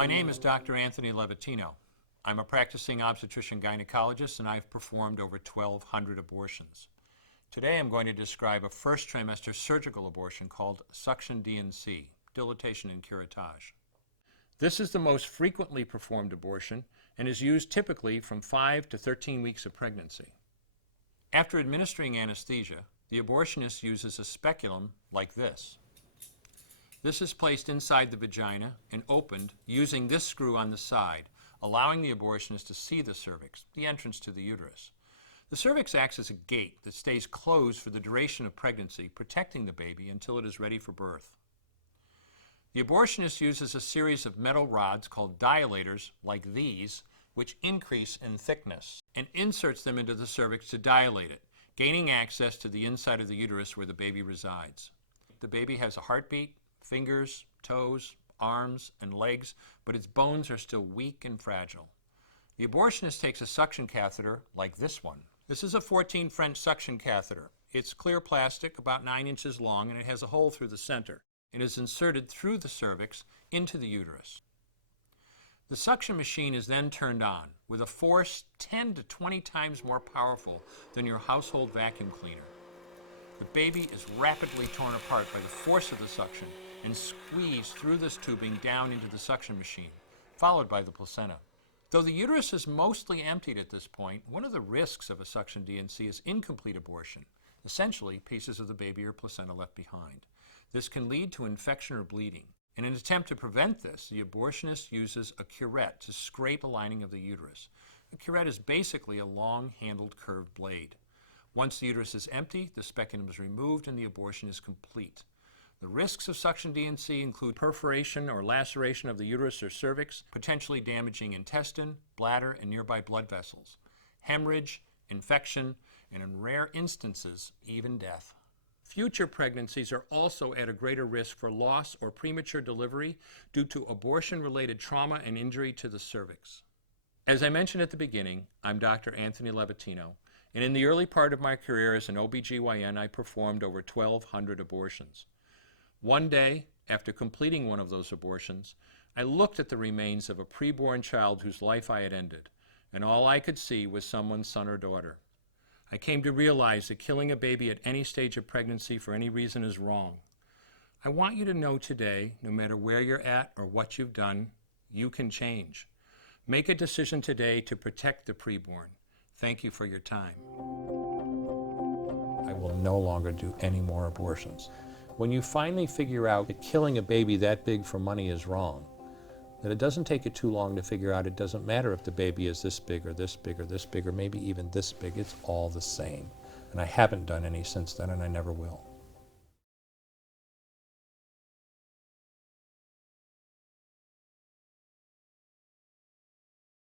My name is Dr. Anthony Levatino. I'm a practicing obstetrician-gynecologist and I've performed over 1,200 abortions. Today I'm going to describe a first trimester surgical abortion called suction D&C, dilatation and curettage. This is the most frequently performed abortion and is used typically from 5 to 13 weeks of pregnancy. After administering anesthesia, the abortionist uses a speculum like this. This is placed inside the vagina and opened using this screw on the side, allowing the abortionist to see the cervix, the entrance to the uterus. The cervix acts as a gate that stays closed for the duration of pregnancy, protecting the baby until it is ready for birth. The abortionist uses a series of metal rods called dilators, like these, which increase in thickness, and inserts them into the cervix to dilate it, gaining access to the inside of the uterus where the baby resides. The baby has a heartbeat, fingers, toes, arms, and legs, but its bones are still weak and fragile. The abortionist takes a suction catheter like this one. This is a 14 French suction catheter. It's clear plastic, about 9 inches long, and it has a hole through the center. It is inserted through the cervix into the uterus. The suction machine is then turned on with a force 10 to 20 times more powerful than your household vacuum cleaner. The baby is rapidly torn apart by the force of the suction and squeezed through this tubing down into the suction machine, followed by the placenta. Though the uterus is mostly emptied at this point, one of the risks of a suction D&C is incomplete abortion, essentially pieces of the baby or placenta left behind. This can lead to infection or bleeding. In an attempt to prevent this, the abortionist uses a curette to scrape a lining of the uterus. A curette is basically a long-handled curved blade. Once the uterus is empty, the speculum is removed and the abortion is complete. The risks of suction D&C include perforation or laceration of the uterus or cervix, potentially damaging intestine, bladder, and nearby blood vessels, hemorrhage, infection, and in rare instances, even death. Future pregnancies are also at a greater risk for loss or premature delivery due to abortion-related trauma and injury to the cervix. As I mentioned at the beginning, I'm Dr. Anthony Levatino, and in the early part of my career as an OBGYN, I performed over 1,200 abortions. One day, after completing one of those abortions, I looked at the remains of a preborn child whose life I had ended, and all I could see was someone's son or daughter. I came to realize that killing a baby at any stage of pregnancy for any reason is wrong. I want you to know today, no matter where you're at or what you've done, you can change. Make a decision today to protect the preborn. Thank you for your time. I will no longer do any more abortions. When you finally figure out that killing a baby that big for money is wrong, that it doesn't take you too long to figure out it doesn't matter if the baby is this big or this big or this big or maybe even this big, it's all the same. And I haven't done any since then and I never will.